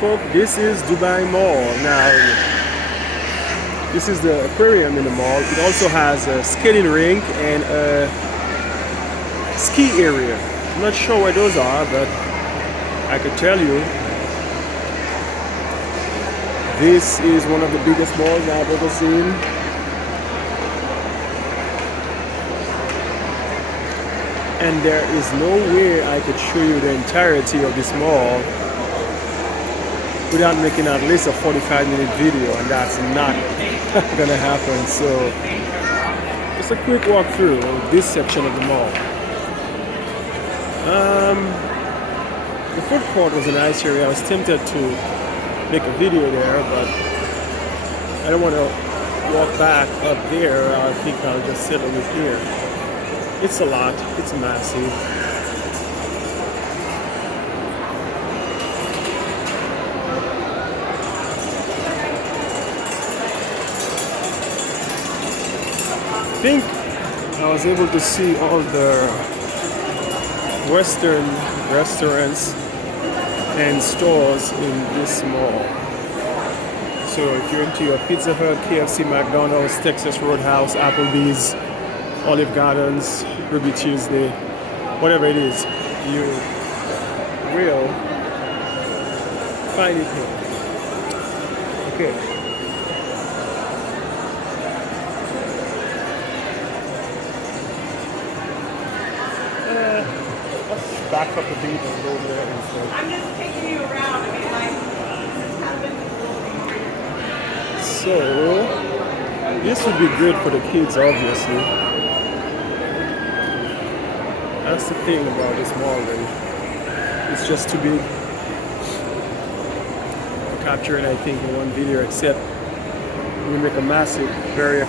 Folks, this is Dubai Mall. Now, this is the aquarium in the mall. It also has a skating rink and a ski area. I'm not sure where those are, but I could tell you. This is one of the biggest malls I've ever seen. And there is no way I could show you the entirety of this mall without making at least a 45-minute video, and that's not gonna happen. So just a quick walk through this section of the mall. The food court was a nice area. I was tempted to make a video there, but I don't want to walk back up there. I think I'll just settle with here. It's a lot. It's massive. I think I was able to see all the Western restaurants and stores in this mall. So if you're into your Pizza Hut, KFC, McDonald's, Texas Roadhouse, Applebee's, Olive Gardens, Ruby Tuesday, whatever it is, you will find it here. Okay. Let's back up a bit and go there instead. I'm just taking you around. I mean, like, this has been So, this would be good for the kids, obviously. That's the thing about this mall, really. It's just too big to capture it, I think, in one video, except we make a massive, very